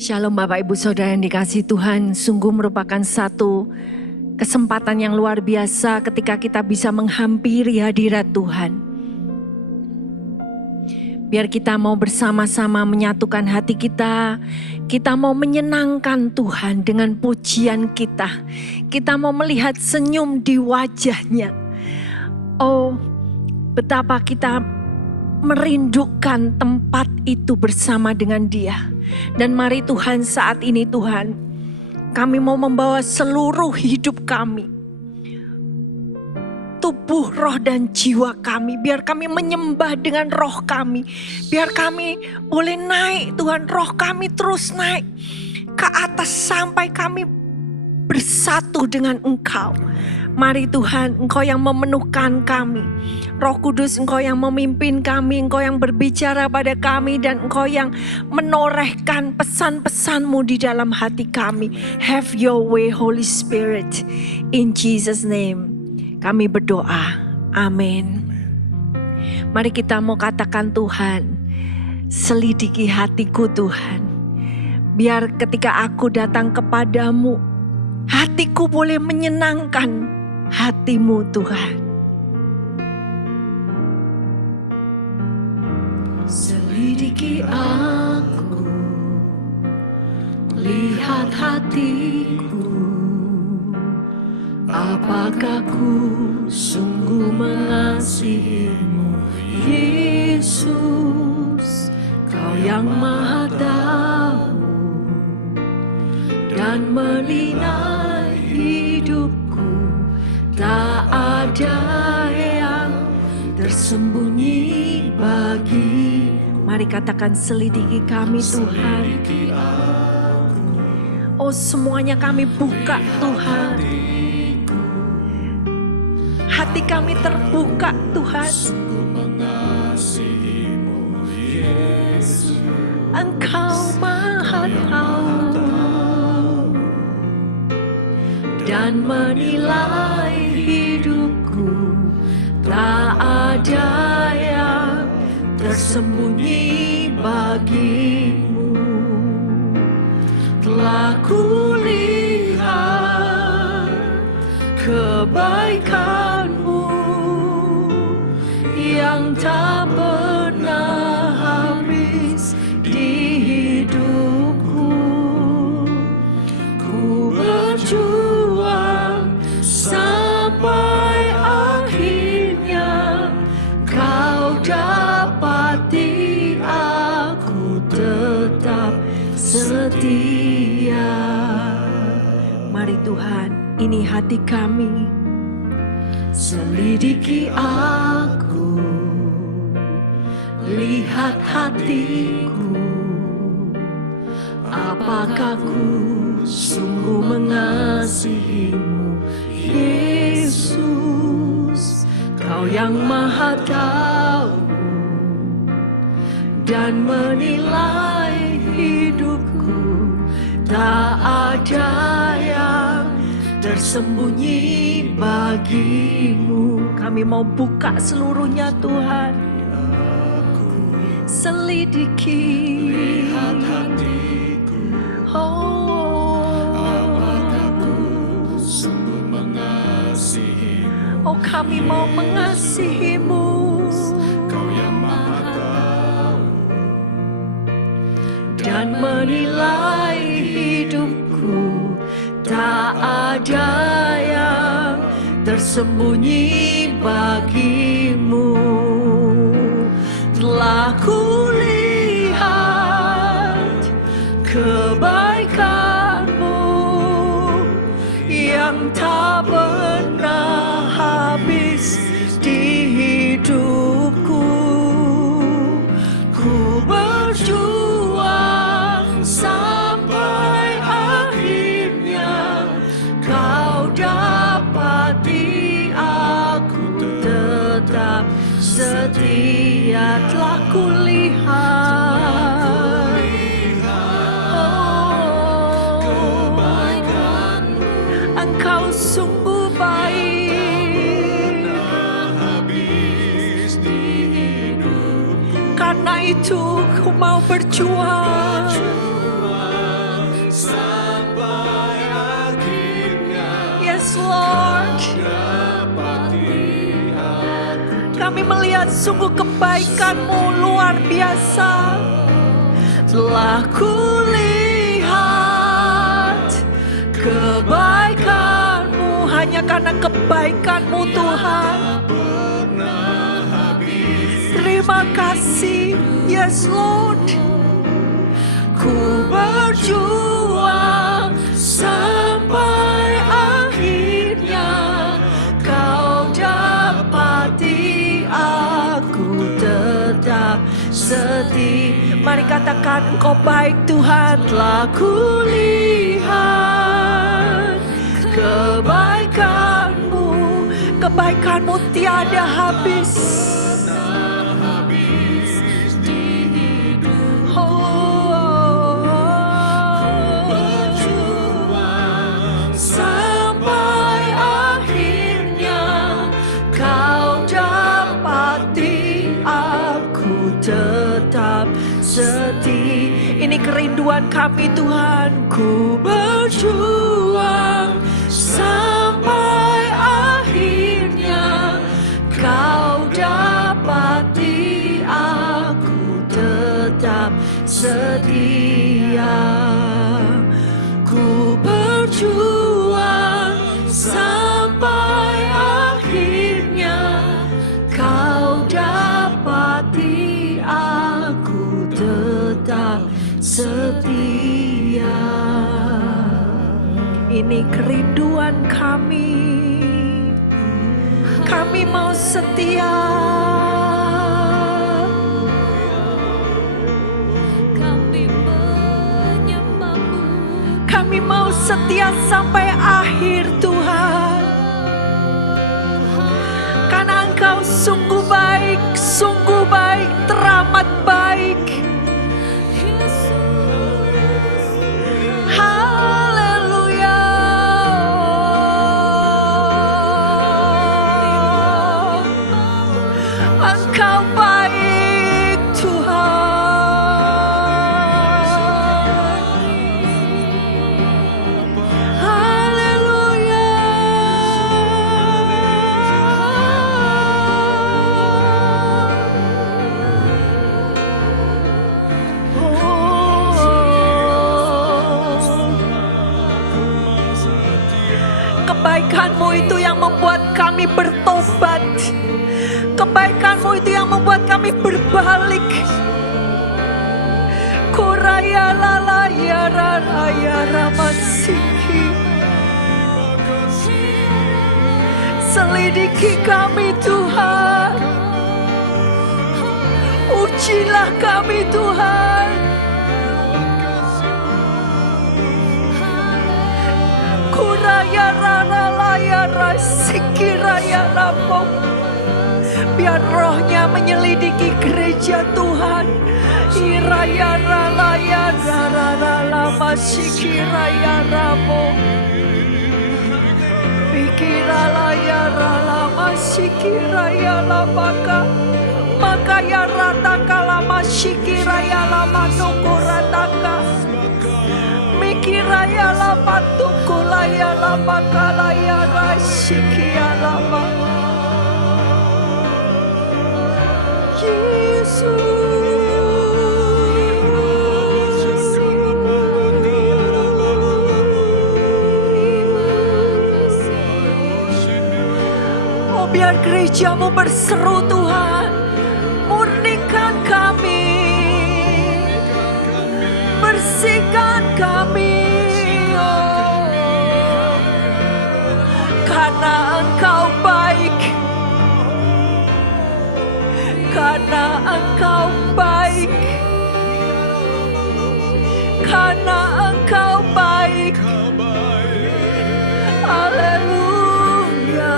Shalom Bapak Ibu Saudara yang dikasihi Tuhan, sungguh merupakan satu kesempatan yang luar biasa ketika kita bisa menghampiri hadirat Tuhan. Biar kita mau bersama-sama menyatukan hati kita mau menyenangkan Tuhan dengan pujian kita. Kita mau melihat senyum di wajahnya. Oh, betapa kita merindukan tempat itu bersama dengan Dia. Dan mari Tuhan, saat ini Tuhan, kami mau membawa seluruh hidup kami, tubuh, roh dan jiwa kami, biar kami menyembah dengan roh kami, biar kami boleh naik Tuhan, roh kami terus naik ke atas sampai kami bersatu dengan Engkau. Mari Tuhan, Engkau yang memenuhkan kami. Roh Kudus, Engkau yang memimpin kami, Engkau yang berbicara pada kami, dan Engkau yang menorehkan pesan-pesan-Mu di dalam hati kami. Have your way, Holy Spirit. In Jesus' name, kami berdoa. Amin. Mari kita mau katakan, Tuhan, selidiki hatiku Tuhan. Biar ketika aku datang kepadamu, hatiku boleh menyenangkan hati-Mu Tuhan. Selidiki aku, lihat hatiku, apakah ku sungguh mengasihi-Mu, Yesus, Kau yang Maha Tahu dan menilai hidupku. Tak ada yang tersembunyi bagi. Mari katakan, selidiki kami Tuhan. Oh, semuanya kami buka Tuhan. Hati kami terbuka Tuhan. Engkau Maha Tahu dan menilai hidupku. Tak ada yang tersembunyi bagi-Mu. Telah kulihat kebaikan-Mu yang tak pernah habis di hidupku. Ku berjuang sampai akhirnya Kau dapati aku tetap setia. Mari Tuhan, ini hati kami. Selidiki aku, lihat hatiku, apakah ku sungguh mengasihi-Mu, Yesus, Kau yang Maha Tahu dan menilai hidupku. Tak ada yang tersembunyi bagi-Mu. Kami mau buka seluruhnya Tuhan. Selidiki hatiku. Apakah ku sungguh mengasihi-Mu? Oh, kami mau mengasihi-Mu. Kau yang Maha Tahu dan menilai hidupku. Tak ada yang tersembunyi bagi-Mu. Telah kulihat kebaikan-Mu yang tak pernah habis di hidupku. Ku berjuang sampai akhirnya Kau dapati aku tetap setia. Telah kulihat kebaikan-Mu, Engkau sungguh baik. Karena itu ku mau berjuang Yes Lord. Kami melihat sungguh kebaikan-Mu luar biasa. Telah kulihat kebaikan-Mu, hanya karena kebaikan-Mu Tuhan. Terima kasih, yes Lord. Ku berjuang sampai akhirnya Kau dapati aku tetap setia. Mari katakan, Engkau baik Tuhan. Telah kulihat kebaikan-Mu, kebaikan-Mu tiada habis. Ini kerinduan kami Tuhan. Ku berjuang sampai akhirnya Kau dapati aku tetap setia. Ku berjuang sampai akhirnya Kau dapati aku tetap setia. Ini kerinduan kami. Kami mau setia. Kami menyembah-Mu. Kami mau setia sampai akhir Tuhan. Karena Engkau sungguh baik, teramat baik. Kebaikan-Mu itu yang membuat kami bertobat. Kebaikan-Mu itu yang membuat kami berbalik. Koraya lala ya raya ramasiki. Selidiki kami Tuhan. Ujilah kami Tuhan. Kuraya rara laya rasiki raya rapok. Biar rohnya menyelidiki gereja Tuhan. Iraya ralaya rara rala masiki raya rapok. Pikira laya rala masiki raya lapaka. Maka ya rataka lama masiki raya lama nuku rataka. Kiraya lama tukulaya lama kalaya rasikia lama. Yesus. Oh biar gereja-Mu berseru Tuhan. Murnikan kami. Bersihkan kami. Karena Engkau baik. Karena Engkau baik. Karena Engkau baik. Haleluya.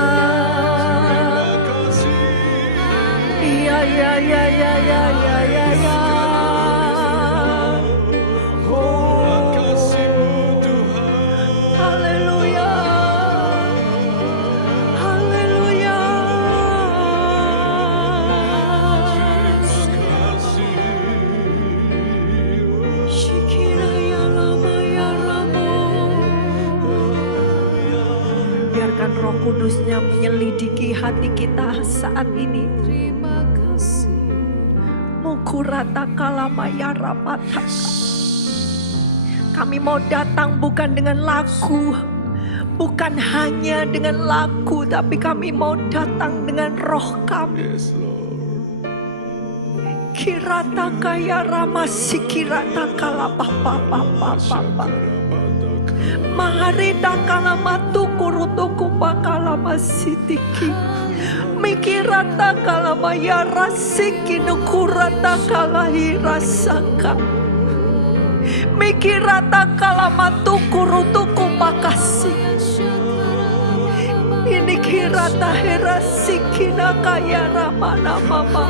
Ya ya ya ya ya ya ya ya. biarkan Roh Kudusnya menyelidiki hati kita saat ini. Terima kasih. Mukurata kalamaya rapata. Kami mau datang bukan dengan lagu, bukan hanya dengan lagu, tapi kami mau datang dengan roh kami. Yes, Lord. Kirata kaya ramasi kirata kalapapa. Maharita kalamatu kurutuku pakalamasitiki. Mikirata kalamaya rasiki nukurata kalahirasaka. Mikirata kalamatu kurutuku makasih. Ini kirata herasikina kaya ramana mama.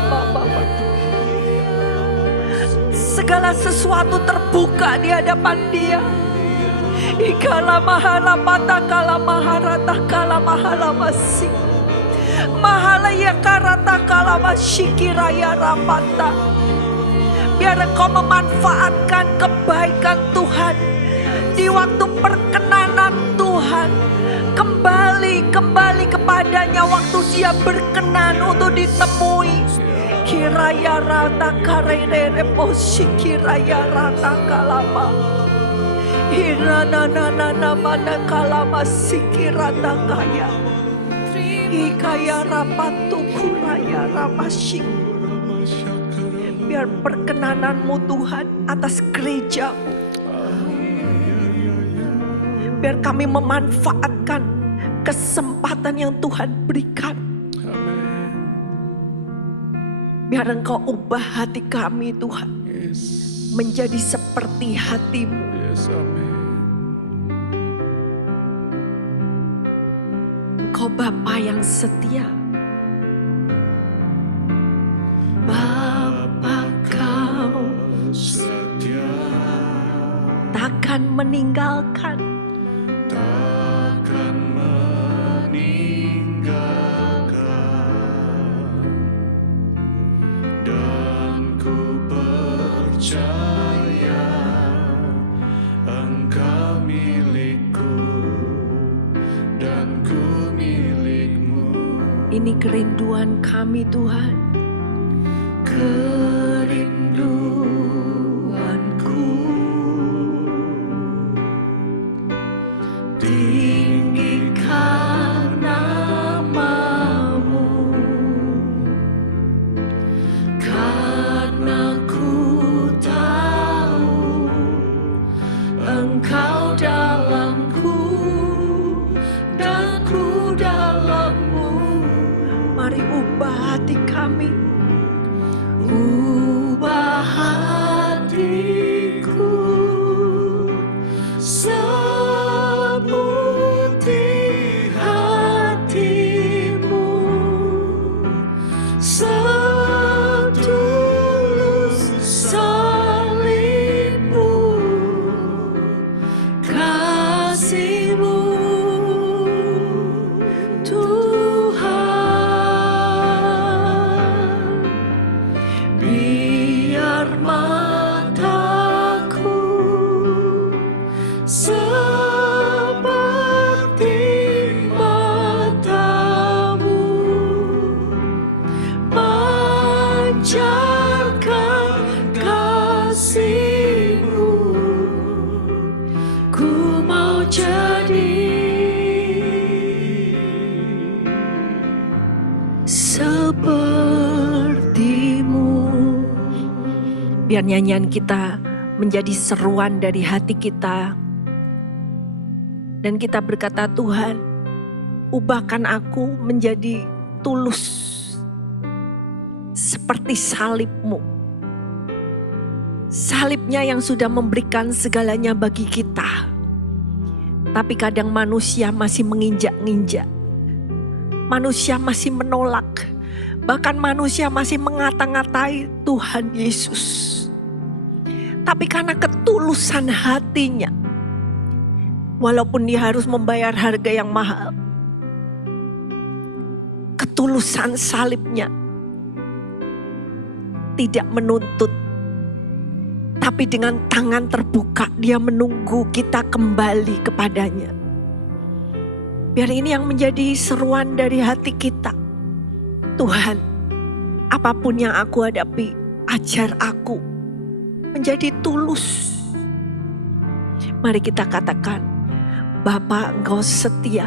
Segala sesuatu terbuka di hadapan Dia. Ikala mahala pata kala maharata kala mahala masih. Mahala ya karata kala masyikiraya rapata. Biar Engkau memanfaatkan kebaikan Tuhan di waktu perkenanan Tuhan. Kembali kepadanya waktu Dia berkenan untuk ditemui. Kiraya rata karere posi kiraya rata kalama. Hirana nana mana kalama sikirata kaya. Ikaya rapatu kuraya ramasik. Biar perkenananmu Tuhan atas gereja-Mu. Biar kami memanfaatkan kesempatan yang Tuhan berikan. Biar Engkau ubah hati kami Tuhan. Menjadi seperti hati-Mu. Yes, amen. Engkau Bapa yang setia. Bapa Kau Setia takkan meninggalkan. takkan meninggalkan, dan ku percaya Engkau milikku dan ku milikmu. Ini kerinduan kami Tuhan. Kerinduanku tinggikan nama-Mu, karena ku tahu Engkau dalamku dan ku dalam-Mu. Mari ubah hati kami. Ubah hatiku seperti hati-Mu, setulus salib-Mu, kasih-Mu Tuhan. Biar mataku seperti mata-Mu, pancarkan kasih-Mu. Ku mau jadi seperti-Mu. Biar nyanyian kita menjadi seruan dari hati kita. Dan kita berkata, Tuhan, ubahkan aku menjadi tulus seperti salib-Mu. Salibnya yang sudah memberikan segalanya bagi kita. Tapi kadang manusia masih menginjak-injak. Manusia masih menolak. Bahkan manusia masih ngata-ngatai Tuhan Yesus. Tapi karena ketulusan hatinya, walaupun dia harus membayar harga yang mahal, ketulusan salibnya tidak menuntut, tapi dengan tangan terbuka dia menunggu kita kembali kepadanya. Biar ini yang menjadi seruan dari hati kita. Tuhan, apapun yang aku hadapi, ajar aku menjadi tulus. Mari kita katakan, Bapa, Engkau setia.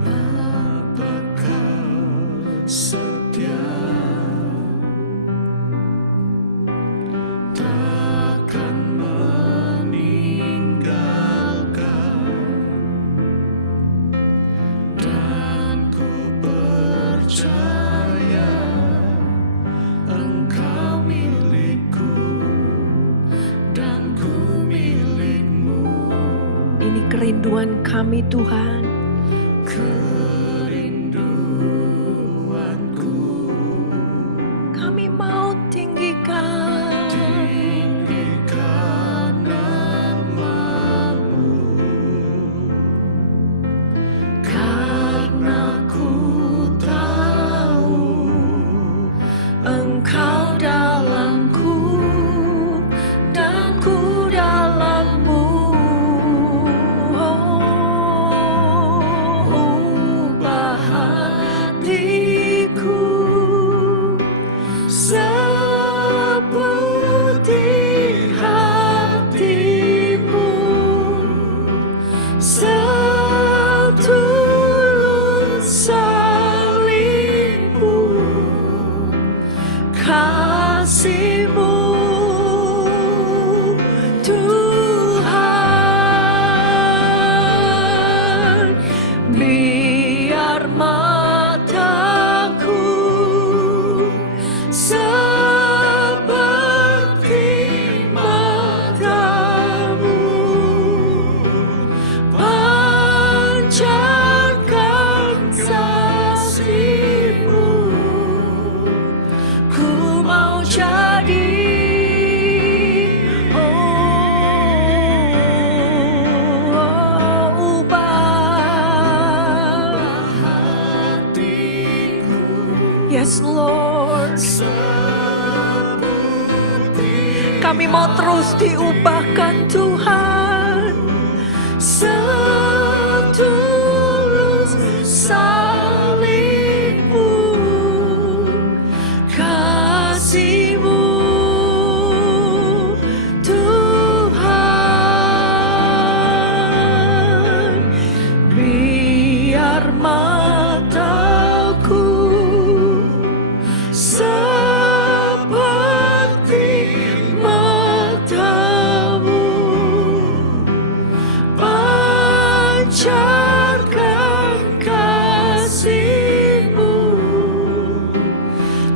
Bapa kau setia, takkan meninggalkan, dan ku percaya Engkau milikku dan ku milikmu. Ini kerinduan kami Tuhan. Kerinduanku, Kami mau tinggikan tinggikan namamu, karena ku tahu Engkau dalamku dan ku dalammu. Ubah hatiku seperti hatimu, setulus salibmu, kasih-Mu Tuhan. Biar mataku seperti matamu, pancarkan kasih-Mu. ku mau jadi ubah hatiku yes Lord. seperti Kami mau terus diubahkan Tuhan. Setulus salibmu, kasih-Mu Tuhan. Biar mataku seperti matamu, pancarkan kasih-Mu.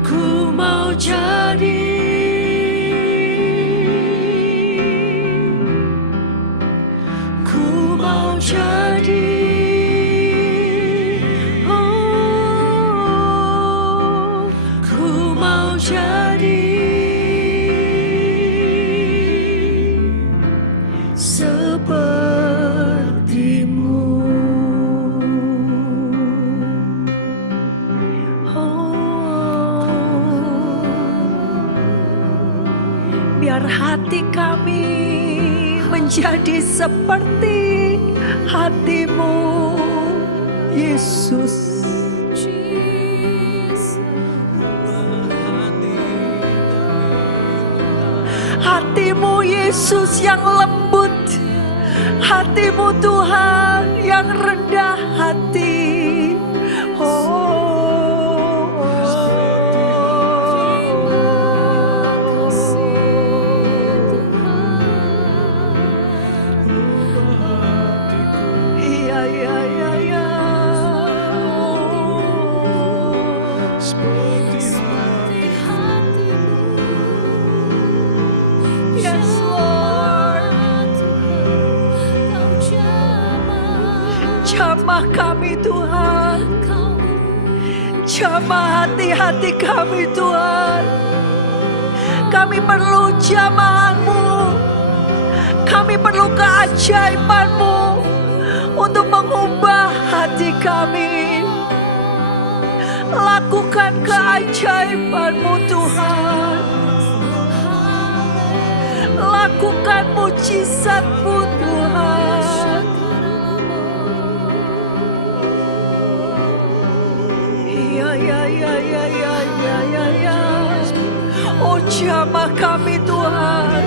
Ku mau jadi ku mau jadi ku mau jadi seperti-Mu. Biar hati kami menjadi seperti hati-Mu, Yesus. Hati-Mu Yesus yang lembut, hati-Mu Tuhan yang rendah hati. Iya, iya, iya, iya. seperti Yes, Lord. Jamah kami Tuhan. Jamah hati-hati kami Tuhan. Kami perlu jamahan-Mu. Kami perlu keajaiban-Mu untuk mengubah hati kami. Lakukan keajaiban-Mu Tuhan. lakukan mujizat-Mu Tuhan. Ya. Oh jamah kami Tuhan.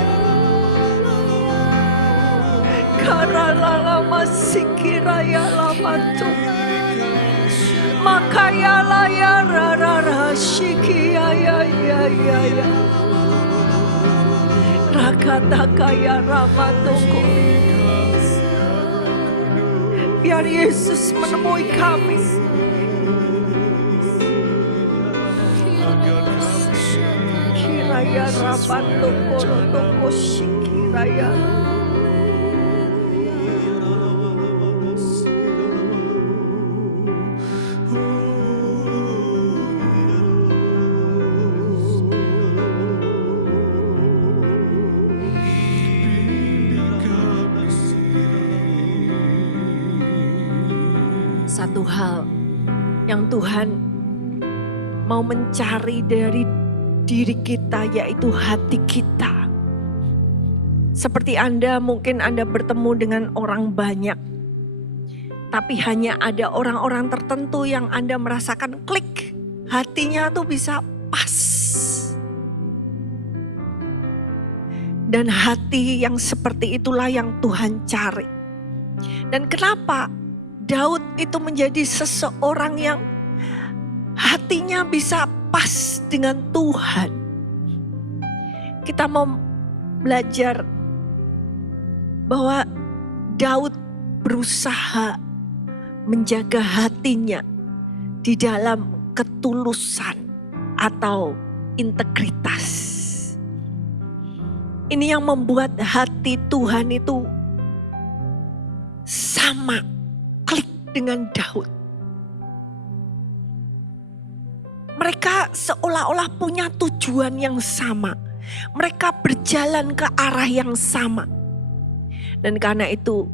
Karena lama sikiraya lama tuh. Makaya ya rara shikia ya. Rakata kaya rama toko. Biar Yesus menemui kami. Kiraya rama toko shikiraya. Satu hal yang Tuhan mau mencari dari diri kita yaitu hati kita. Seperti mungkin Anda bertemu dengan orang banyak. Tapi hanya ada orang-orang tertentu yang Anda merasakan klik. Hatinya tuh bisa pas. Dan hati yang seperti itulah yang Tuhan cari. Dan kenapa Daud itu menjadi seseorang yang hatinya bisa pas dengan Tuhan. Kita mau belajar bahwa Daud berusaha menjaga hatinya di dalam ketulusan atau integritas. Ini yang membuat hati Tuhan itu sama dengan Daud. Mereka seolah-olah punya tujuan yang sama. Mereka berjalan ke arah yang sama. Dan karena itu,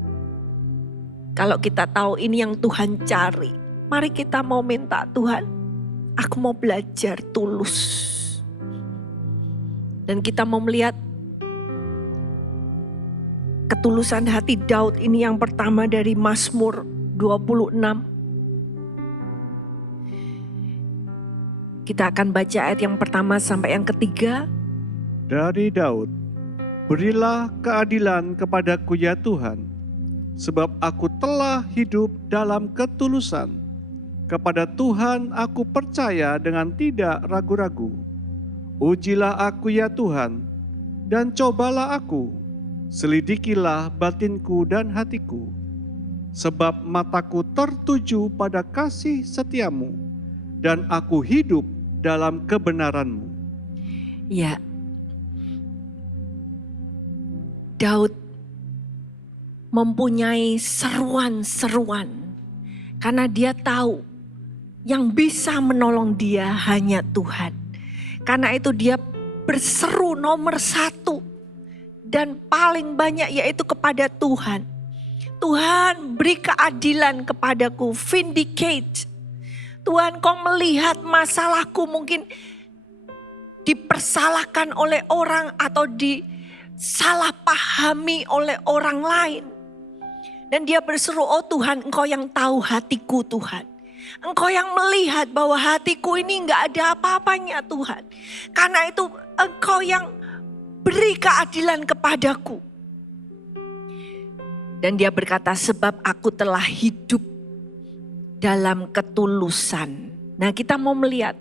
kalau kita tahu ini yang Tuhan cari, mari kita mau minta Tuhan, aku mau belajar tulus. Dan kita mau melihat ketulusan hati Daud ini yang pertama dari Mazmur 26. Kita akan baca ayat yang pertama sampai yang ketiga. Dari Daud, berilah keadilan kepadaku ya Tuhan, sebab aku telah hidup dalam ketulusan. Kepada Tuhan aku percaya dengan tidak ragu-ragu. Ujilah aku ya Tuhan, dan cobalah aku, selidikilah batinku dan hatiku. Sebab mataku tertuju pada kasih setiamu, dan aku hidup dalam kebenaranmu. Ya, Daud mempunyai seruan-seruan, karena dia tahu yang bisa menolong dia hanya Tuhan. Karena itu dia berseru nomor satu, dan paling banyak yaitu kepada Tuhan. Tuhan beri keadilan kepadaku, vindicate. Tuhan kau melihat masalahku mungkin dipersalahkan oleh orang atau disalahpahami oleh orang lain. Dan dia berseru, oh Tuhan engkau yang tahu hatiku Tuhan. Engkau yang melihat bahwa hatiku ini enggak ada apa-apanya Tuhan. Karena itu engkau yang beri keadilan kepadaku. Dan dia berkata, sebab aku telah hidup dalam ketulusan. Nah kita mau melihat.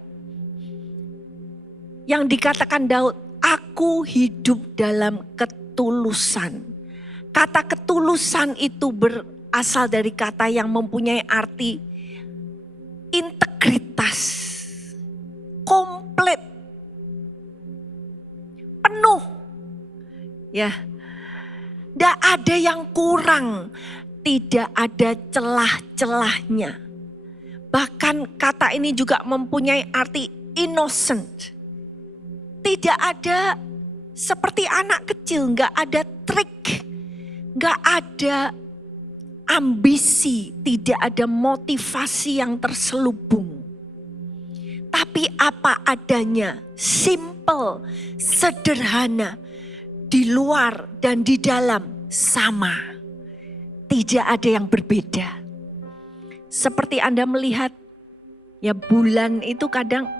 Yang dikatakan Daud, aku hidup dalam ketulusan. Kata ketulusan itu berasal dari kata yang mempunyai arti integritas. Komplit. Penuh. Ya. Tidak ada yang kurang, tidak ada celah-celahnya. Bahkan kata ini juga mempunyai arti innocent. Tidak ada seperti anak kecil, nggak ada trik, nggak ada ambisi, tidak ada motivasi yang terselubung. Tapi apa adanya, simple, sederhana. di luar dan di dalam sama. Tidak ada yang berbeda. Seperti Anda melihat, ya bulan itu kadang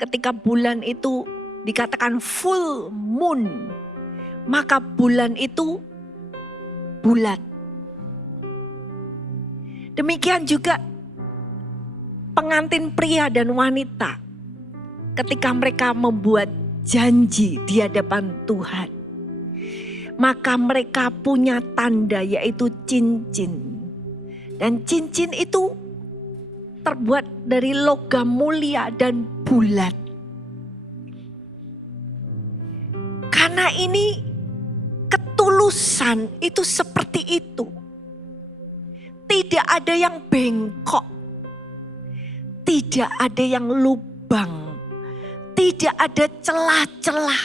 ketika bulan itu dikatakan full moon, maka bulan itu bulat. Demikian juga pengantin pria dan wanita ketika mereka membuat janji di hadapan Tuhan, maka mereka punya tanda yaitu cincin. Dan cincin itu terbuat dari logam mulia dan bulat. Karena ini ketulusan itu seperti itu. Tidak ada yang bengkok. Tidak ada yang lubang. Tidak ada celah-celah.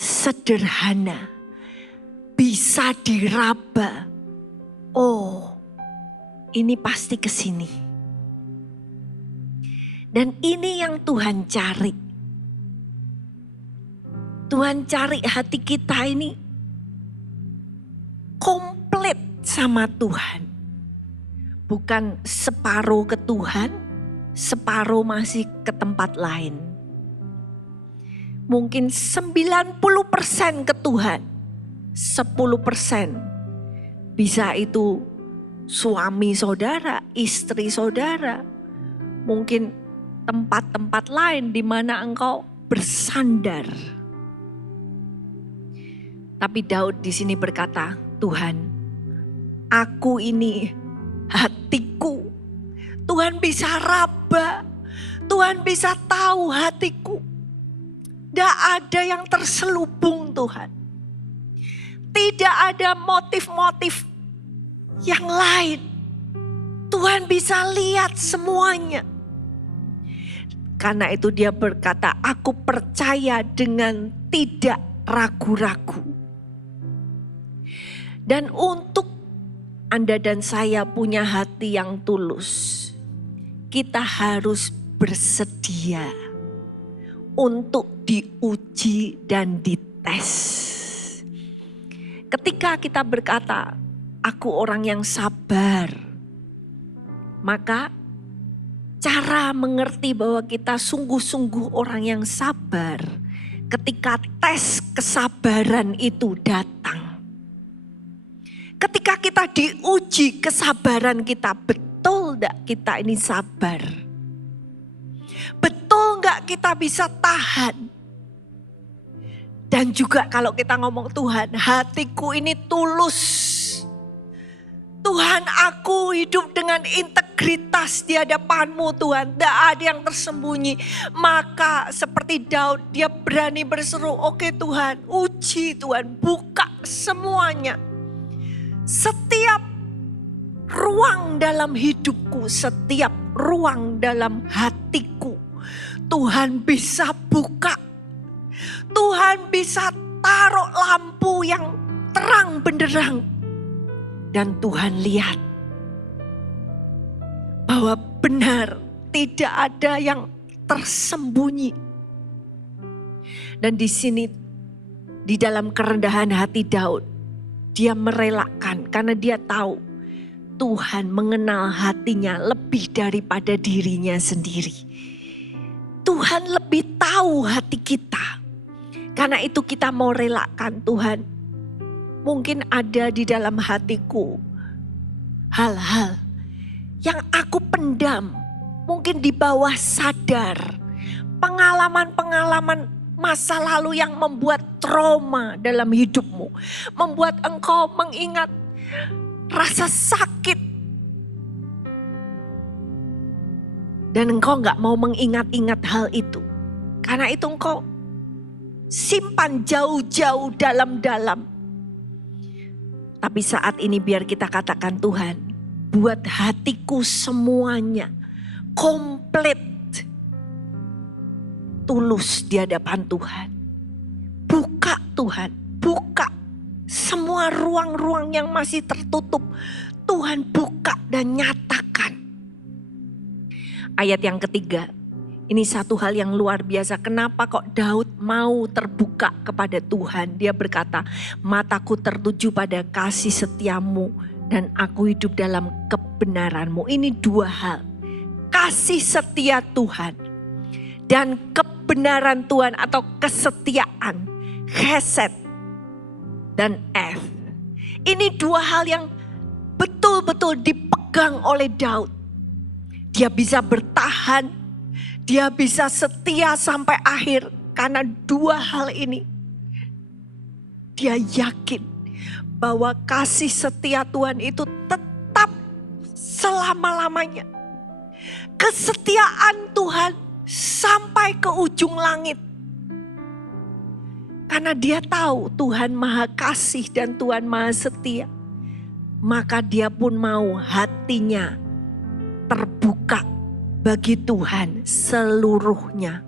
Sederhana. Bisa diraba. Oh, ini pasti ke sini. Dan ini yang Tuhan cari. Tuhan cari hati kita ini komplit sama Tuhan. Bukan separuh ke Tuhan, separuh masih ke tempat lain. Mungkin 90% ke Tuhan, 10% bisa itu suami saudara, istri saudara. Mungkin tempat-tempat lain di mana engkau bersandar. Tapi Daud di sini berkata, Tuhan, aku ini hatiku. Tuhan bisa raba, Tuhan bisa tahu hatiku. Tidak ada yang terselubung Tuhan. Tidak ada motif-motif yang lain. Tuhan bisa lihat semuanya. Karena itu dia berkata, aku percaya dengan tidak ragu-ragu. Dan untuk Anda dan saya punya hati yang tulus, kita harus bersedia untuk diuji dan dites. Ketika kita berkata, aku orang yang sabar, maka cara mengerti bahwa kita sungguh-sungguh orang yang sabar ketika tes kesabaran itu datang. Ketika kita diuji kesabaran kita, betul enggak kita ini sabar? Betul enggak kita bisa tahan? Dan juga kalau kita ngomong Tuhan, hatiku ini tulus. Tuhan, aku hidup dengan integritas di hadapan-Mu Tuhan. Tidak ada yang tersembunyi. Maka seperti Daud, dia berani berseru, oke Tuhan, uji Tuhan, buka semuanya. Setiap ruang dalam hidupku, setiap ruang dalam hatiku, Tuhan bisa buka. Tuhan bisa taruh lampu yang terang benderang. Dan Tuhan lihat bahwa benar tidak ada yang tersembunyi. Dan di sini, di dalam kerendahan hati Daud, dia merelakan karena dia tahu Tuhan mengenal hatinya lebih daripada dirinya sendiri. Tuhan lebih tahu hati kita. Karena itu kita mau relakan, Tuhan. Mungkin ada di dalam hatiku hal-hal yang aku pendam. Mungkin di bawah sadar. Pengalaman-pengalaman masa lalu yang membuat trauma dalam hidupmu. Membuat engkau mengingat rasa sakit. Dan engkau gak mau mengingat-ingat hal itu. Karena itu engkau simpan jauh-jauh dalam-dalam. Tapi saat ini biar kita katakan, Tuhan, buat hatiku semuanya komplit, tulus di hadapan Tuhan. Buka Tuhan, buka semua ruang-ruang yang masih tertutup. Tuhan buka dan nyatakan. Ayat yang ketiga, Ini satu hal yang luar biasa. Kenapa kok Daud mau terbuka kepada Tuhan? Dia berkata, mataku tertuju pada kasih setiamu dan aku hidup dalam kebenaranmu. Ini dua hal. Kasih setia Tuhan dan kebenaran Tuhan atau kesetiaan. Chesed dan F. Ini dua hal yang betul-betul dipegang oleh Daud. Dia bisa bertahan. Dia bisa setia sampai akhir karena dua hal ini. Dia yakin bahwa kasih setia Tuhan itu tetap selama-lamanya. Kesetiaan Tuhan sampai ke ujung langit. Karena dia tahu Tuhan Maha Kasih dan Tuhan Maha Setia. Maka dia pun mau hatinya terbuka bagi Tuhan seluruhnya.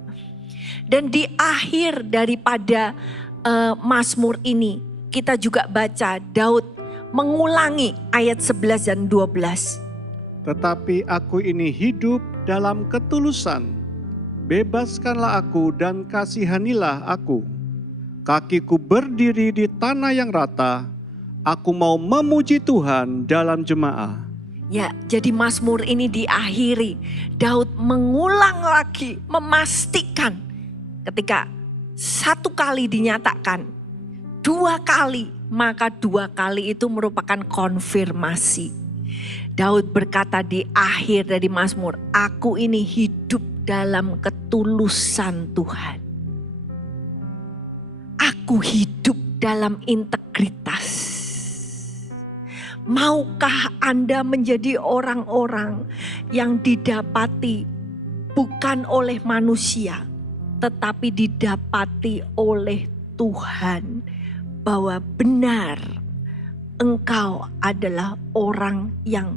Dan di akhir daripada Mazmur ini kita juga baca Daud mengulangi ayat 11 dan 12. Tetapi aku ini hidup dalam ketulusan. Bebaskanlah aku dan kasihanilah aku. Kakiku berdiri di tanah yang rata. Aku mau memuji Tuhan dalam jemaah. Ya, jadi Mazmur ini diakhiri. Daud mengulang lagi, memastikan ketika satu kali dinyatakan, dua kali, maka dua kali itu merupakan konfirmasi. Daud berkata di akhir dari Mazmur, aku ini hidup dalam ketulusan Tuhan. Aku hidup dalam integritas. Maukah Anda menjadi orang-orang yang didapati bukan oleh manusia, tetapi didapati oleh Tuhan, bahwa benar engkau adalah orang yang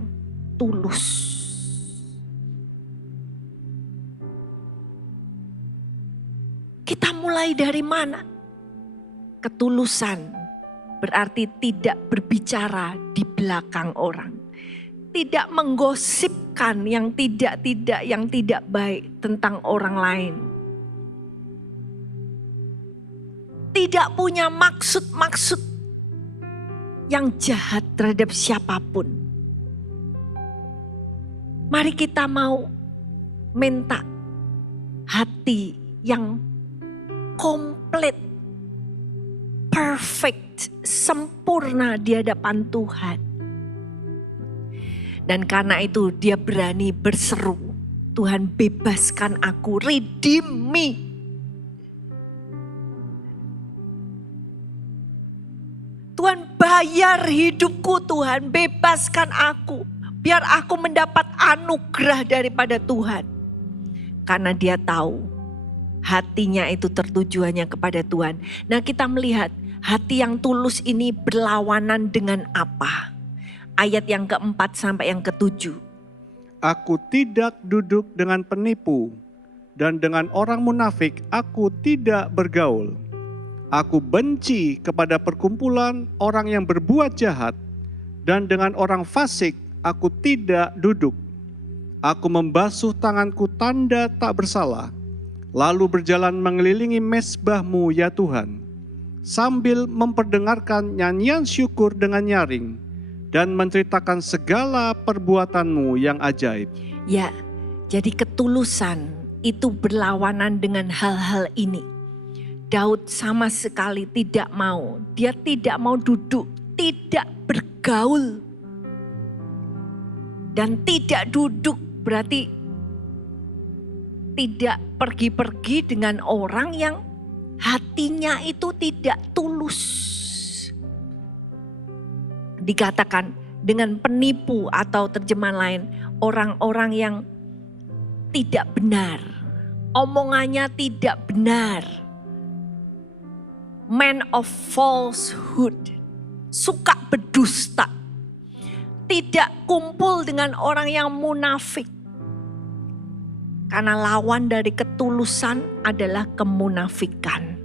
tulus. Kita mulai dari mana? Ketulusan. Berarti tidak berbicara di belakang orang. Tidak menggosipkan yang tidak baik tentang orang lain. Tidak punya maksud-maksud yang jahat terhadap siapapun. Mari kita mau minta hati yang komplit, perfect, sempurna di hadapan Tuhan. Dan karena itu dia berani berseru, Tuhan bebaskan aku, redeem me. Tuhan bayar hidupku, Tuhan bebaskan aku. Biar aku mendapat anugerah daripada Tuhan. Karena dia tahu hatinya itu tertujuannya kepada Tuhan. Nah, kita melihat hati yang tulus ini berlawanan dengan apa? Ayat yang keempat sampai yang ketujuh. Aku tidak duduk dengan penipu, dan dengan orang munafik aku tidak bergaul. Aku benci kepada perkumpulan orang yang berbuat jahat, dan dengan orang fasik aku tidak duduk. Aku membasuh tanganku tanda tak bersalah, lalu berjalan mengelilingi mezbah-Mu ya Tuhan, sambil memperdengarkan nyanyian syukur dengan nyaring, dan menceritakan segala perbuatan-Mu yang ajaib. Ya, jadi ketulusan itu berlawanan dengan hal-hal ini. Daud sama sekali tidak mau. Dia tidak mau duduk, tidak bergaul. Dan tidak duduk berarti tidak pergi-pergi dengan orang yang hatinya itu tidak tulus. Dikatakan dengan penipu atau terjemahan lain, orang-orang yang tidak benar. Omongannya tidak benar. Man of falsehood, suka berdusta. Tidak kumpul dengan orang yang munafik. Karena lawan dari ketulusan adalah kemunafikan.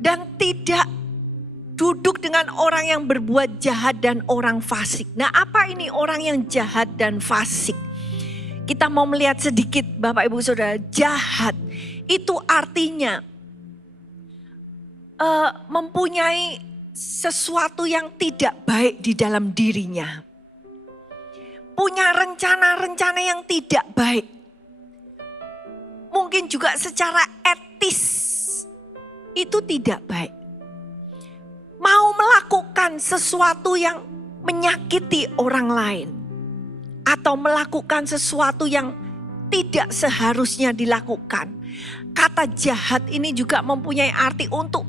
Dan tidak duduk dengan orang yang berbuat jahat dan orang fasik. Nah, apa ini orang yang jahat dan fasik? kita mau melihat sedikit Bapak Ibu Saudara, jahat itu artinya mempunyai sesuatu yang tidak baik di dalam dirinya. Punya rencana-rencana yang tidak baik. Mungkin juga secara etis itu tidak baik. Mau melakukan sesuatu yang menyakiti orang lain. Atau melakukan sesuatu yang tidak seharusnya dilakukan. Kata jahat ini juga mempunyai arti untuk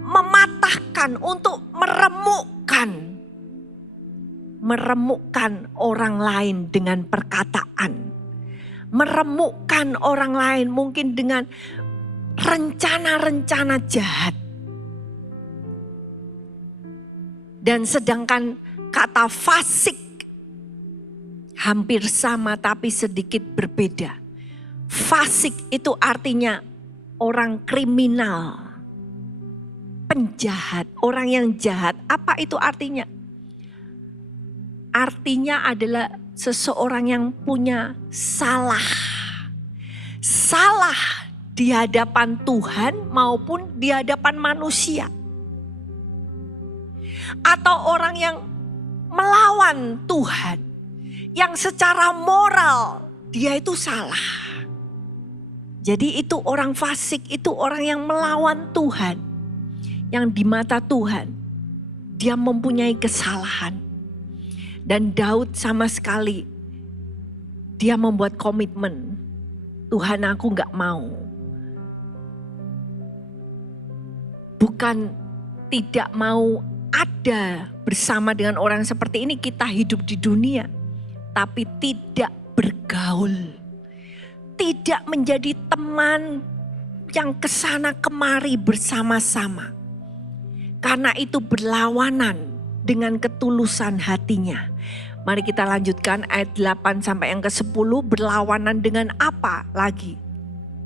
mematahkan, untuk meremukkan orang lain dengan perkataan, meremukkan orang lain mungkin dengan rencana-rencana jahat. Dan sedangkan kata fasik hampir sama tapi sedikit berbeda. Fasik itu artinya orang kriminal, penjahat, orang yang jahat. Apa itu artinya? Artinya adalah seseorang yang punya salah. Salah di hadapan Tuhan maupun di hadapan manusia. Atau orang yang melawan Tuhan. Yang secara moral dia itu salah. Jadi itu orang fasik, itu orang yang melawan Tuhan. Yang di mata Tuhan, dia mempunyai kesalahan. Dan Daud sama sekali, dia membuat komitmen. Tuhan, aku gak mau. Bukan tidak mau ada bersama dengan orang seperti ini, kita hidup di dunia. Tapi tidak bergaul. Tidak menjadi teman yang kesana kemari bersama-sama. Karena itu berlawanan dengan ketulusan hatinya. Mari kita lanjutkan ayat 8 sampai yang ke-10. Berlawanan dengan apa lagi?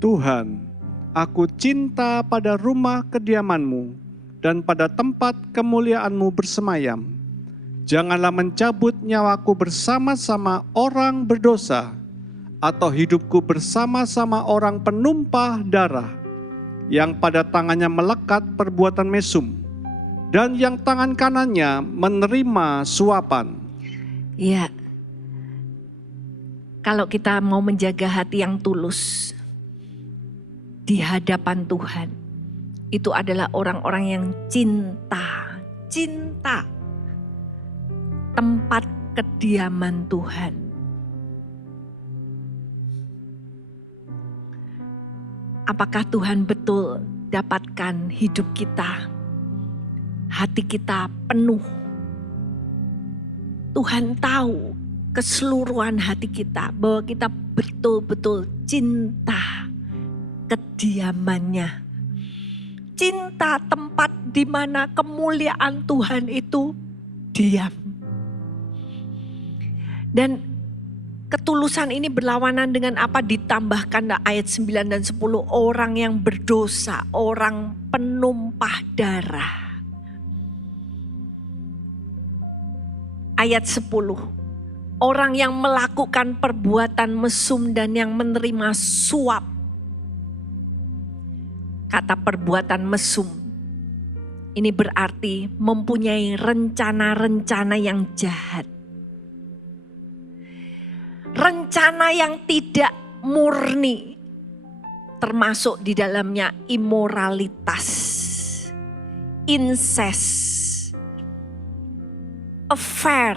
Tuhan, aku cinta pada rumah kediaman-Mu dan pada tempat kemuliaan-Mu bersemayam. Janganlah mencabut nyawaku bersama-sama orang berdosa, atau hidupku bersama-sama orang penumpah darah, yang pada tangannya melekat perbuatan mesum, dan yang tangan kanannya menerima suapan. Ya, kalau kita mau menjaga hati yang tulus di hadapan Tuhan, itu adalah orang-orang yang cinta tempat kediaman Tuhan. Apakah Tuhan betul dapatkan hidup kita, hati kita penuh? Tuhan tahu keseluruhan hati kita, bahwa kita betul-betul cinta kediamannya. Cinta tempat di mana kemuliaan Tuhan itu diam. Dan ketulusan ini berlawanan dengan apa? Ditambahkan ayat 9 dan 10. Orang yang berdosa, orang penumpah darah. Ayat 10. Orang yang melakukan perbuatan mesum dan yang menerima suap. Kata perbuatan mesum ini berarti mempunyai rencana-rencana yang jahat. Rencana yang tidak murni, termasuk di dalamnya imoralitas, incest, affair,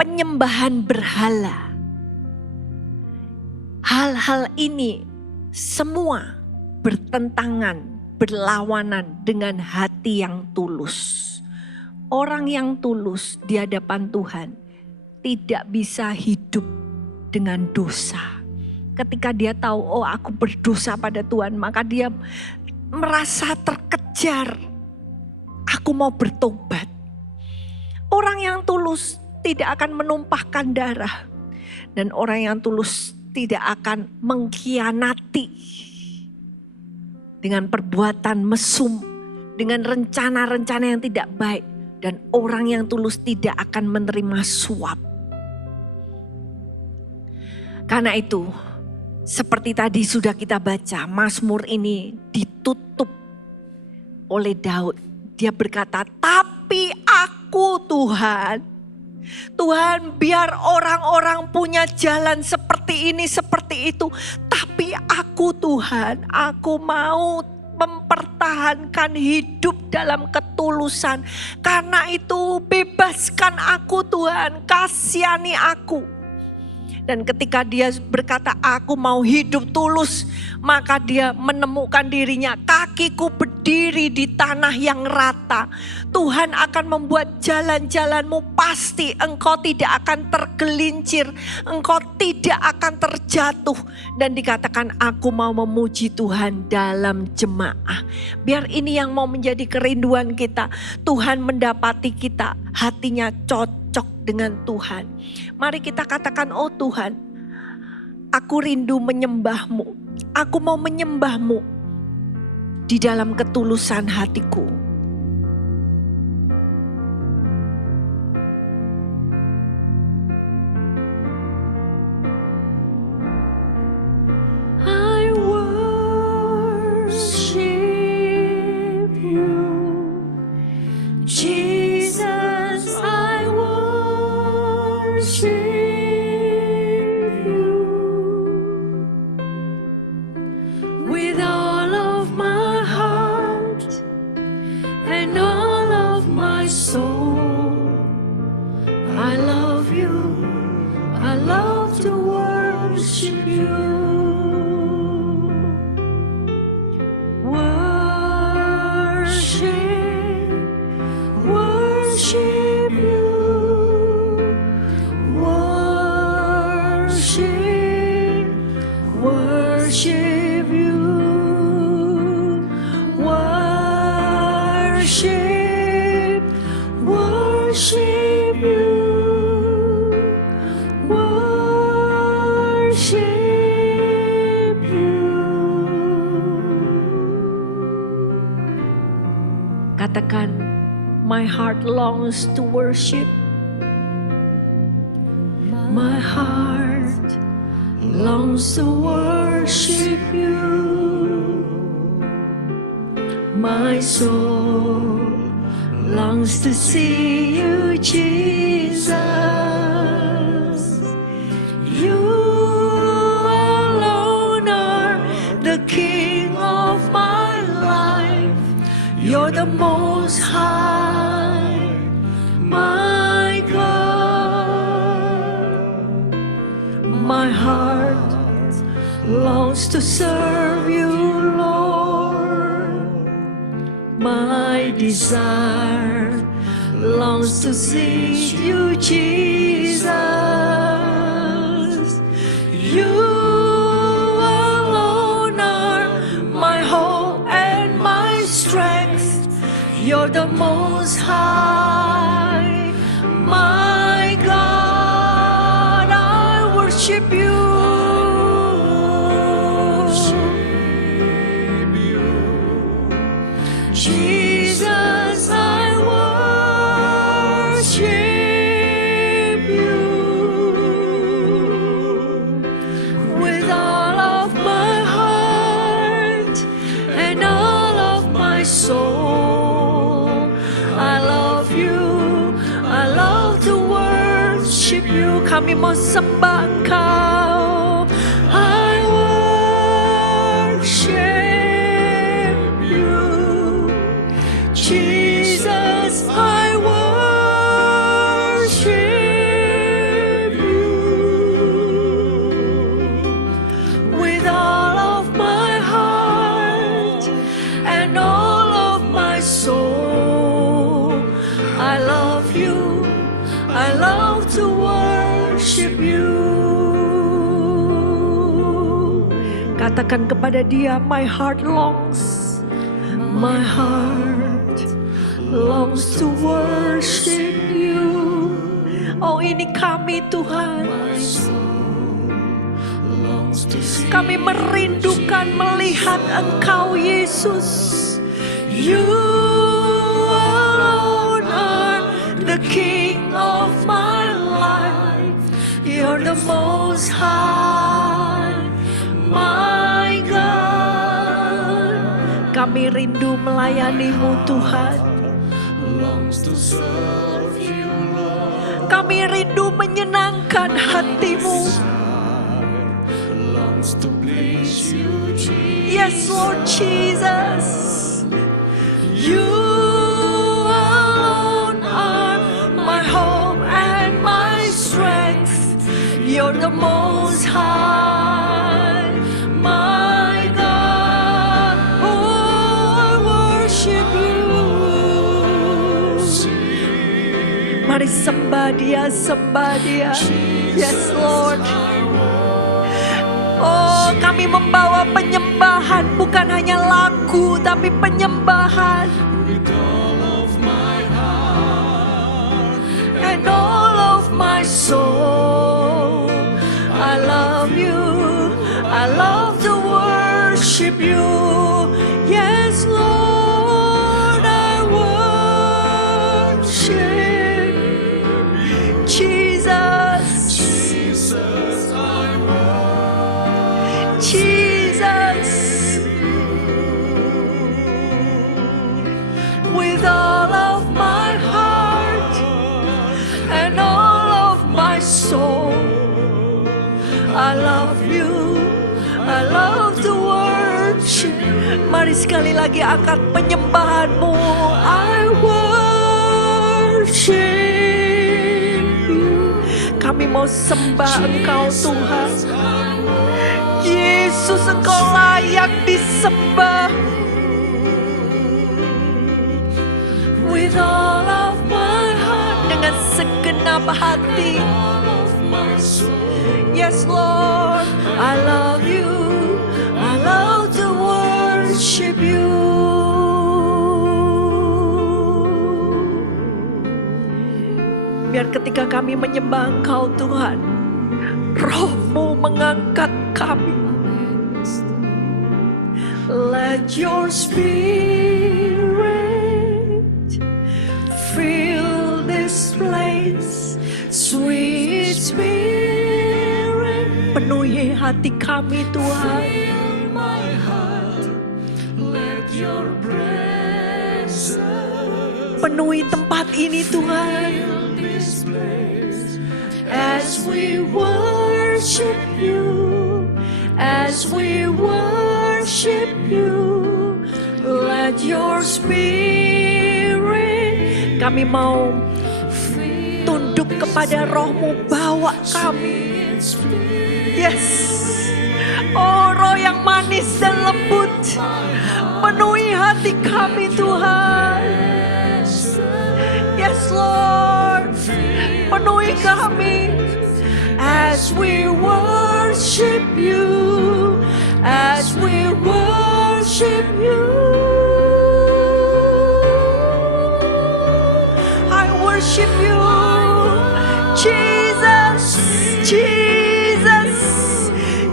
penyembahan berhala. Hal-hal ini semua bertentangan, berlawanan dengan hati yang tulus. Orang yang tulus di hadapan Tuhan tidak bisa hidup dengan dosa. Ketika dia tahu, oh aku berdosa pada Tuhan, maka dia merasa terkejar. Aku mau bertobat. Orang yang tulus tidak akan menumpahkan darah. Dan orang yang tulus tidak akan mengkhianati dengan perbuatan mesum, dengan rencana-rencana yang tidak baik. Dan orang yang tulus tidak akan menerima suap. Karena itu, seperti tadi sudah kita baca, Mazmur ini ditutup oleh Daud. Dia berkata, tapi aku Tuhan, biar orang-orang punya jalan seperti ini, seperti itu. Tapi aku Tuhan, aku mau mempertahankan hidup dalam ketulusan. Karena itu bebaskan aku Tuhan, kasihani aku. Dan ketika dia berkata aku mau hidup tulus, maka dia menemukan dirinya, kakiku berdiri di tanah yang rata. Tuhan akan membuat jalan-jalanmu, pasti engkau tidak akan tergelincir, engkau tidak akan terjatuh. Dan dikatakan aku mau memuji Tuhan dalam jemaah. Biar ini yang mau menjadi kerinduan kita. Tuhan mendapati kita hatinya cocok dengan Tuhan. Mari kita katakan, oh Tuhan, aku rindu menyembah-Mu. Aku mau menyembah-Mu di dalam ketulusan hatiku. I worship You, Jesus, I worship You with all of my heart and all of my soul. I love You, I love to worship You. Worship You, worship, worship You, worship, worship You, worship You. Katakan, my heart longs to worship. My heart longs to worship You. My soul longs to see You, Jesus. You alone are the King of my life. You're the Most High, my God. My heart longs to serve You, Lord. My desire longs to see You, Jesus. You alone are my hope and my strength. You're the Most High, my God. I worship You. Jesus, I worship You with all of my heart and all of my soul. I love You, I love to worship You. Kami mau sembah Engkau. I worship You, Jesus, I worship You with all of my heart and all of my soul. I love You, I love to worship You. Katakan kepada Dia, my heart longs, my heart longs to worship You. Oh, ini kami Tuhan. Kami merindukan melihat Engkau, Yesus. You alone are the King of my life. You're the most high, my God. Kami rindu melayani-Mu Tuhan. Kami rindu menyenangkan hati-Mu. Yes, Lord Jesus. You alone are my hope and my strength. You're the most high, my God. Oh, I worship you. Mari sembah Dia, sembah Dia. Yes, Lord. Oh, kami membawa penyembahan, bukan hanya lagu, tapi penyembahan. And all of my soul, I love you. I love to worship you. Yes, Lord, I worship Jesus. Jesus, with all of my heart and all of my soul, I love you. I love to worship. Mari sekali lagi angkat penyembahanmu. I worship you. Kami mau sembah Engkau Tuhan. Yesus, Engkau layak disembah. With all of my heart, dengan segenap hati. Yes, Lord, I love you. I love to worship you. Biar ketika kami menyembah Engkau Tuhan, Roh-Mu mengangkat kami. Let your spirit fill this place, sweet spirit. Penuhi hati kami Tuhan. Penuhi tempat ini Tuhan. As we worship you, as we worship you, let your spirit. Kami mau tunduk kepada Roh-Mu, bawa kami. Yes. Oh, Roh yang manis dan lembut, penuhi hati kami Tuhan. Yes, Lord, penuhi kami. As we worship you, as we worship you, I worship you, Jesus, Jesus,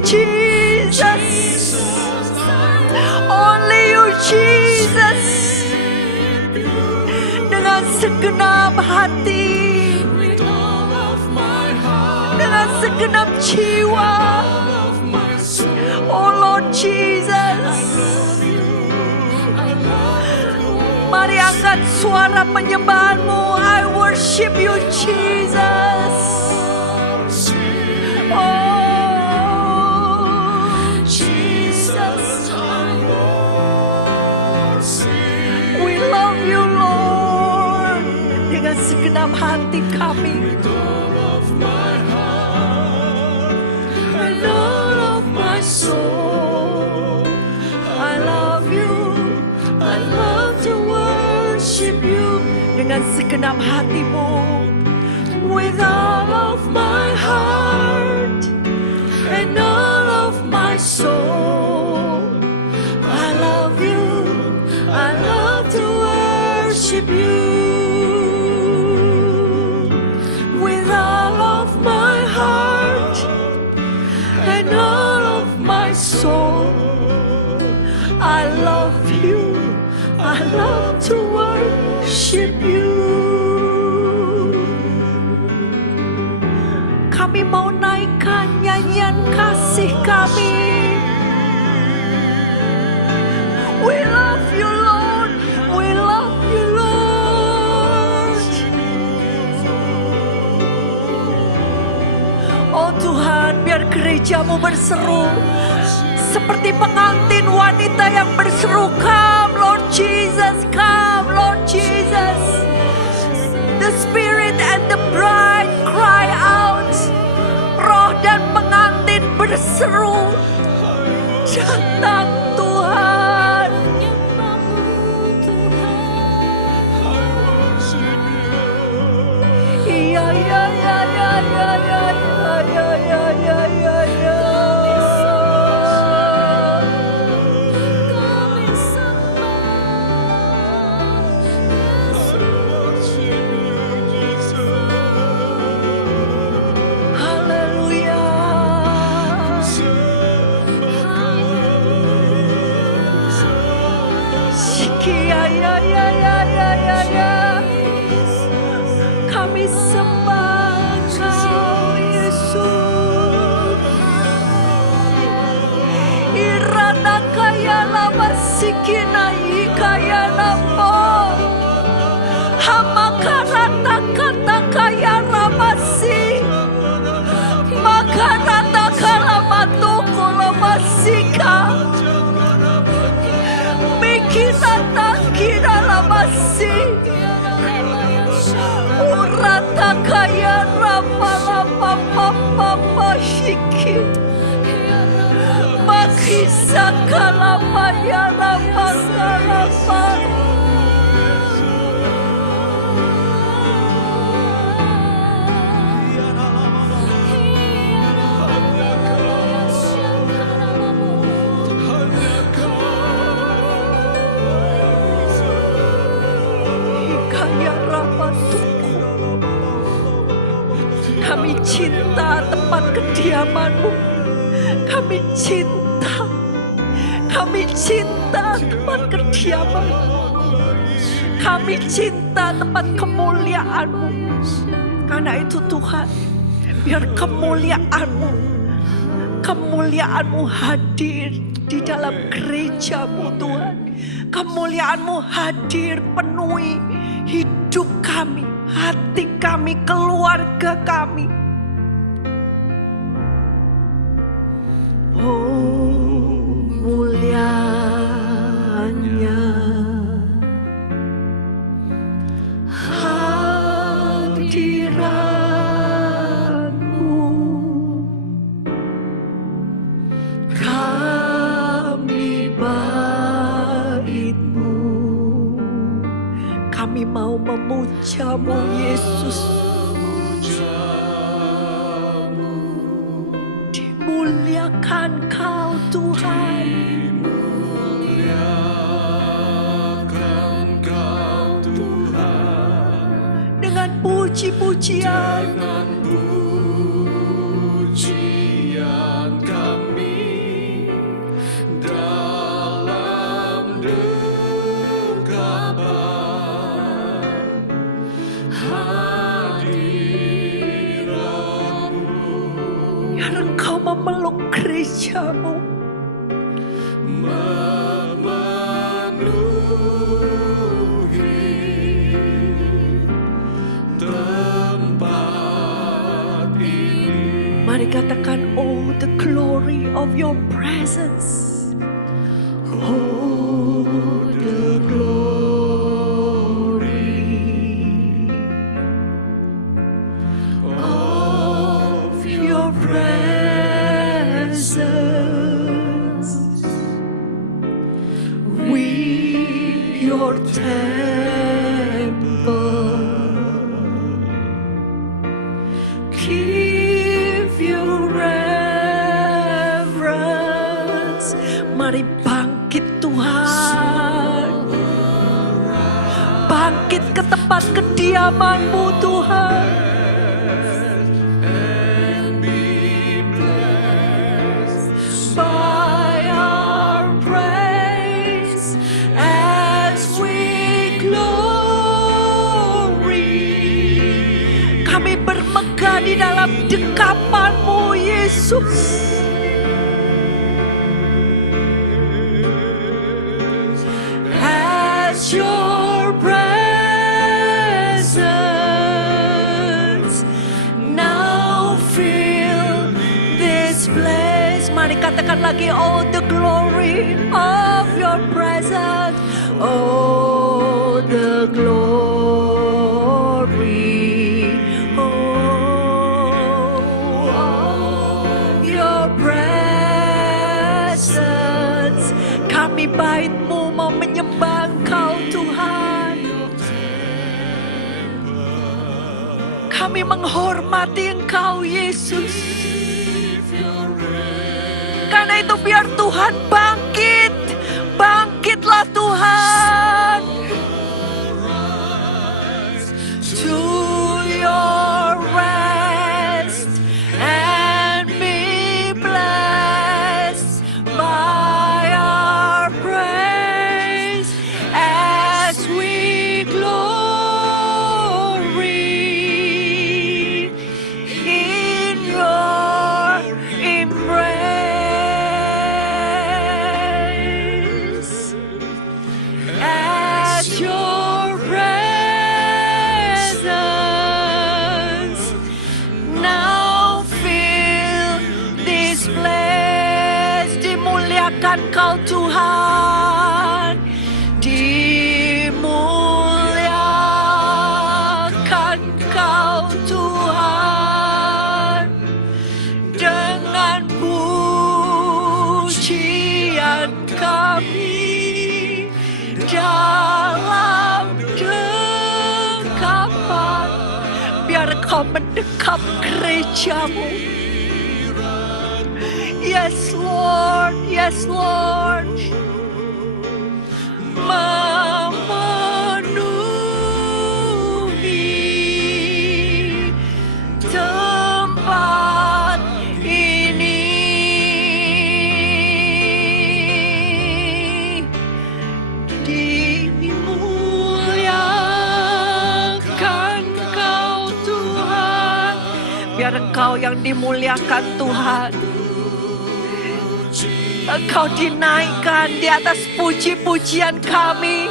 Jesus, only you, Jesus, dengan segenap hati, dengan segenap jiwa. Oh Lord Jesus, mari angkat suara penyembahanmu. I worship you Jesus. Oh Jesus, we love you Lord, dengan segenap hati kami. Soul, I love you. I love to worship you dengan segenap hatimu. With all of my heart and all of my soul, I love you. I love to worship you. With all of my heart and all of my soul, I love you. I love to worship you. Kami mau kasih kami. We love you Lord, we love you Lord. Oh Tuhan, biar gerejamu berseru seperti pengantin wanita yang berseru, come Lord Jesus, come Lord Jesus. The Spirit and the bride cry out. Roh dan pengantin berseru, datang Tuhan. Iya, iya, iya, iya, iya, iya, iya, iya, iya, iya, iya. Haleluya. Sikia, ya, ya, ya, ya, ya, ya. Kami sembah Kau Yesus. Irana kaya lama sikina ikaya lama. Hamakarata kata kaya ramasi. Makarata kalamato kolamasika. Mikirata kira lamasi. Urata kaya rama lama papa shiki. Makisa kalama ya rama kalama. Kaya rama tuku. Kami cinta tempat kediaman-Mu. Kami cinta tempat kediaman. Kami cinta tempat kemuliaan-Mu. Karena itu Tuhan, biar kemuliaan-Mu hadir di dalam gereja-Mu Tuhan. Kemuliaan-Mu hadir penuhi hidup kami, hati kami, keluarga kami. Oh, mulianya hadirat-Mu, kami bait-Mu, kami mau memuja-Mu Yesus. Dimuliakan Kau Tuhan. Dengan puji-pujian kami dalam dengkapan hadirat-Mu, biar Engkau memeluk gereja-Mu. memenuhi tempat ini. Mari katakan, oh the glory of your presence. Oh the glory of your presence. We your temple. Give you reverence. Mari bangkit Tuhan. Bangkit ke tempat kediaman-Mu Tuhan. And be blessed By our praise as we glory. Kami bermegah di dalam dekapan-Mu Yesus. As your presence now fill this place. Mari katakan lagi, oh the glory of your presence. Oh the glory of your presence. Kami bait-Mu mau menyembah Engkau Tuhan. Kami menghormati Engkau Yesus. Karena itu biar Tuhan bangkit. Bangkitlah Tuhan. To your rest and be blessed by our praise as we glory in your embrace. As your presence now fill this place. Dimuliakan Kau Tuhan. Dimuliakan Kau Tuhan. Dengan pujian kami dalam dekapan. Biar Kau mendekap gereja-Mu. Yes Lord, yes Lord. Memenuhi tempat ini. Dimuliakan Kau Tuhan. Biar Engkau yang dimuliakan Tuhan. Engkau dinaikkan di atas puji-pujian kami.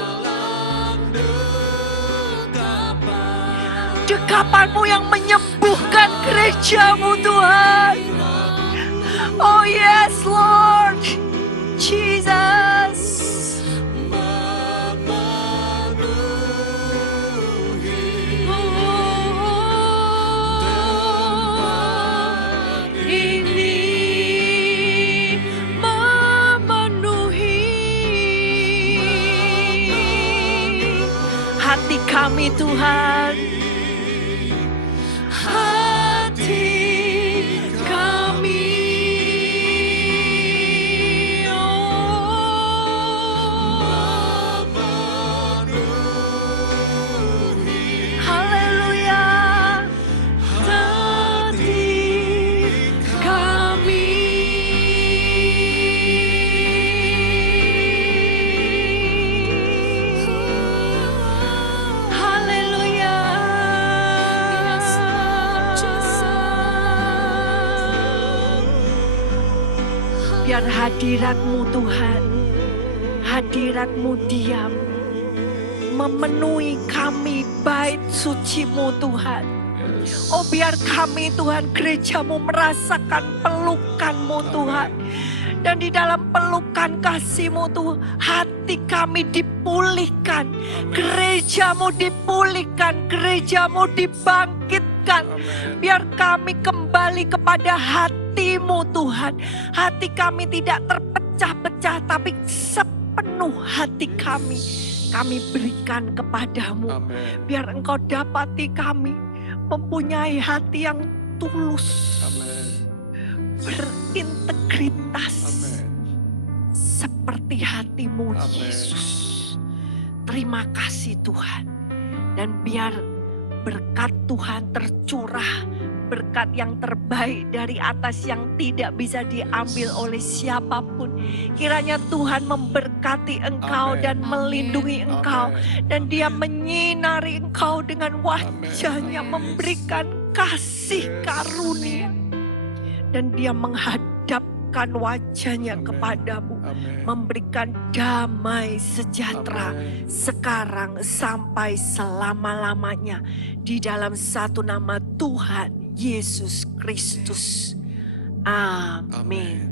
Dekapan-Mu yang menyembuhkan gereja-Mu Tuhan. Oh yes Lord Jesus. Hati kami Tuhan, hati kami, haleluya, hati kami. Biar hadirat-Mu Tuhan, hadirat-Mu diam, memenuhi kami bait suci-Mu Tuhan. Oh biar kami Tuhan, gereja-Mu merasakan pelukan-Mu Tuhan. Dan di dalam pelukan kasih-Mu Tuhan, hati kami dipulihkan, gereja-Mu dipulihkan, gereja-Mu dibangkitkan. Biar kami kembali kepada hati-Mu Tuhan. Hati kami tidak terpecah-pecah, tapi sepenuh hati kami berikan kepadamu. Amen. Biar Engkau dapati kami mempunyai hati yang tulus, Amen. berintegritas, Amen. seperti hati-Mu Amen. Yesus. Terima kasih Tuhan. Dan biar berkat Tuhan tercurah, berkat yang terbaik dari atas yang tidak bisa diambil oleh siapapun. Kiranya Tuhan memberkati engkau Amen. dan melindungi engkau. Amen. Dan dia menyinari engkau dengan wajahnya, memberikan kasih karunia. Dan dia menghadap menyerahkan wajahnya Amin. kepadamu, Amin. memberikan damai sejahtera Amin. sekarang sampai selama-lamanya di dalam satu nama Tuhan Yesus Kristus. Amin. Amin.